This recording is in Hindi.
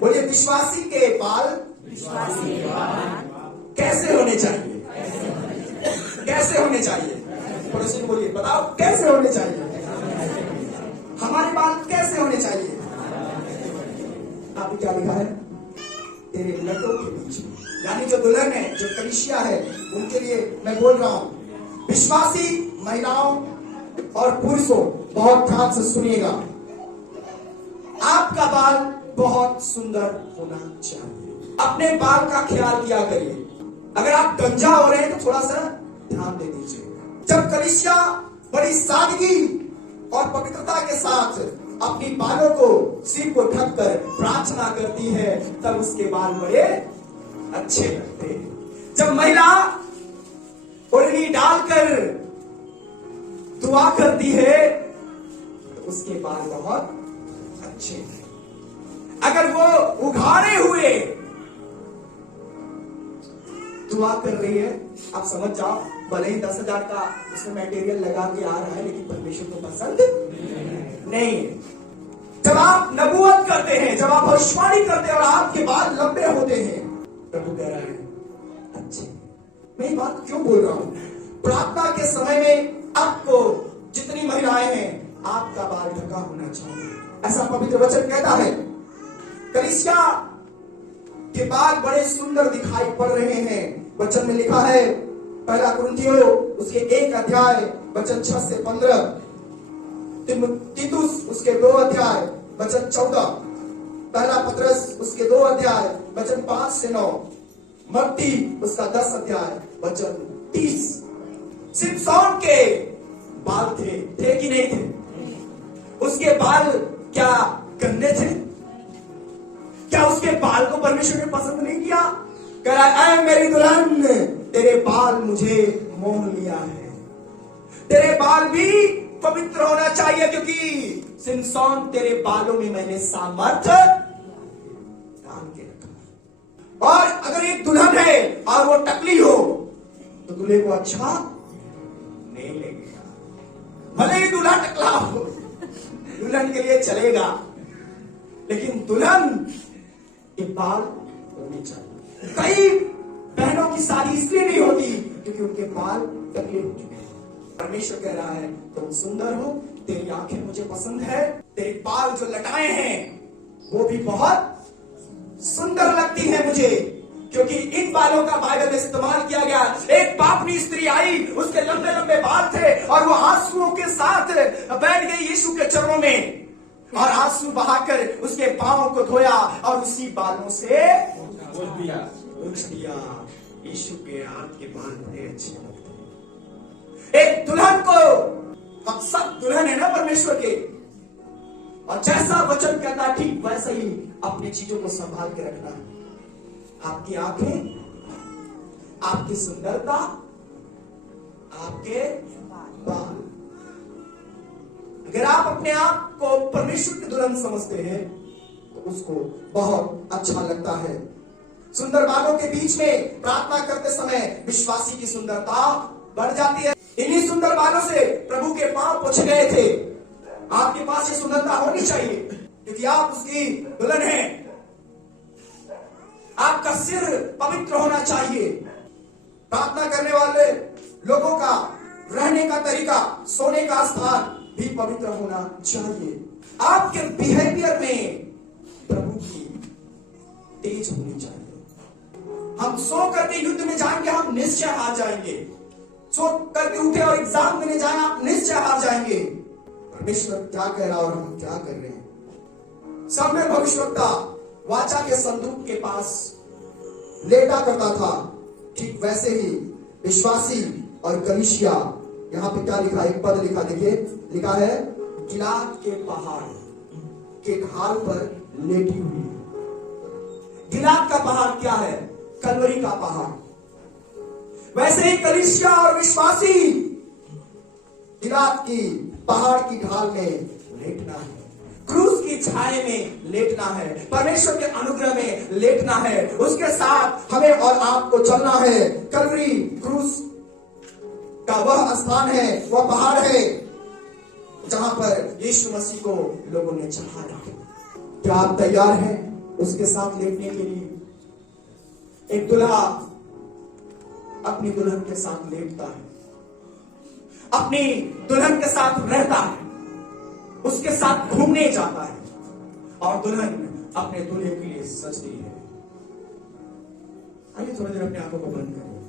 बोलिए विश्वासी के बाल कैसे होने चाहिए? कैसे होने चाहिए? पड़ोसी को बोलिए, बताओ कैसे होने चाहिए? हमारे बाल कैसे होने चाहिए? आप क्या लिखा है? तेरे लटों के बीच में, यानी जो दुल्हन है, जो कलीसिया है, उनके लिए मैं बोल रहा हूं। विश्वासी महिलाओं और पुरुषों बहुत ध्यान से सुनिएगा। आपका बाल बहुत सुंदर होना चाहिए। अपने बाल का ख्याल किया करिए। अगर आप गंजा हो रहे हैं तो थोड़ा सा ध्यान दे दीजिए। जब कलीसिया बड़ी सादगी और पवित्रता के साथ अपनी बालों को, सिर को ढककर प्रार्थना करती है, तब उसके बाल बड़े अच्छे लगते हैं। जब महिला ओढ़नी डालकर दुआ करती है तो उसके बाल बहुत अच्छे हैं। अगर वो उघाड़े हुए दुआ कर रही है, आप समझ जाओ, भले ही 10,000 का उसमें मटेरियल लगा के आ रहा है, लेकिन परमेश्वर को पसंद नहीं। जब आप नबूवत करते हैं, जब आप भविष्यवाणी करते हैं और आपके बाल लंबे होते हैं, प्रभु कह रहा है अच्छे। मैं ये बात क्यों बोल रहा हूं? प्रार्थना के समय में आपको, जितनी महिलाएं हैं, आपका बाल ढका होना चाहिए, ऐसा पवित्र वचन कहता है। कलीसिया के बाल बड़े सुंदर दिखाई पड़ रहे हैं। वचन में लिखा है, पहला कुरिन्थियों उसके 1 अध्याय वचन 6 से 15, तीतुस उसके 2 अध्याय वचन 14, पहला पतरस उसके 2 अध्याय वचन 5 से 9, मत्ती उसका 10 अध्याय वचन 30। सिमसोन के बाल थे कि नहीं थे? उसके बाल क्या गंदे थे? क्या उसके बाल को परमेश्वर ने पसंद नहीं किया? कह रहा है, मेरी दुल्हन, तेरे बाल मुझे मोह लिया है। तेरे बाल भी पवित्र होना चाहिए, क्योंकि सिमसोन तेरे बालों में मैंने सामर्थ्य डाल के रखा। और अगर एक दुल्हन है और वो टकली हो तो दूल्हे को अच्छा नहीं लगेगा। भले ही दूल्हा टकला हो, दुल्हन के लिए चलेगा, लेकिन दुल्हन के बाल होने चाहिए। कई बहनों की शादी इसलिए नहीं होती क्योंकि उनके बाल टकले हो चुके हैं। परमेश्वर कह रहा है, तुम सुंदर हो, तेरी आंखें मुझे पसंद है, तेरे बाल जो लटाए हैं वो भी बहुत सुंदर लगती है मुझे, क्योंकि इन बालों का बाइबल में इस्तेमाल किया गया। एक पापनी स्त्री आई, उसके लंबे लंबे बाल थे और वो आंसुओं के साथ बैठ गई यीशु के चरणों में और आंसू बहाकर उसके पांव को धोया और उसी बालों से पोंछ दिया। यीशु के हाथ के बाल बड़े अच्छे लगते हैं। एक दुल्हन को, हम सब दुल्हन है ना परमेश्वर के, और जैसा वचन कहता है ठीक वैसे ही अपनी चीजों को संभाल के रखना है। आपकी आंखें, आपकी सुंदरता, आपके बाल। अगर आप अपने आप को परमेश्वर की दुल्हन समझते हैं तो उसको बहुत अच्छा लगता है। सुंदर बालों के बीच में प्रार्थना करते समय विश्वासी की सुंदरता बढ़ जाती है। इन्हीं सुंदर बालों से प्रभु के पांव पोंछे गए थे। आपके पास ये सुंदरता होनी चाहिए क्योंकि आप उसकी दुल्हन हैं। आपका सिर पवित्र होना चाहिए। प्रार्थना करने वाले लोगों का रहने का तरीका, सोने का स्थान भी पवित्र होना चाहिए। आपके बिहेवियर में प्रभु की तेज होनी चाहिए। हम सो करके युद्ध में जाएंगे, हम निश्चय हार जाएंगे। सो करके उठे और एग्जाम देने जाए, आप निश्चय हार जाएंगे। परमेश्वर क्या कह रहा और हम क्या कर रहे हैं? सब में भविष्यवक्ता वाचा के संदूक के पास लेटा करता था, ठीक वैसे ही विश्वासी और कलीसिया, यहां पे क्या लिखा है? एक पद लिखा, देखिए, लिखा है गिलाद के पहाड़ के ढाल पर लेटी हुई। गिलाद का पहाड़ क्या है? कलवरी का पहाड़। वैसे ही कलीसिया और विश्वासी गिलाद की पहाड़ की ढाल में लेटना है, क्रूस की छाए में लेटना है, परमेश्वर के अनुग्रह में लेटना है। उसके साथ हमें और आपको चलना है। कलवरी क्रूस का वह स्थान है, वह पहाड़ है जहां पर यीशु मसीह को लोगों ने चढ़ाया। क्या आप तैयार हैं उसके साथ लेटने के लिए। एक दुल्हा अपनी दुल्हन के साथ लेटता है, अपनी दुल्हन के साथ रहता है, उसके साथ घूमने जाता है, और दुल्हन अपने दूल्हे के लिए सजती है। आइए थोड़ी देर अपनी आंखों को बंद करें।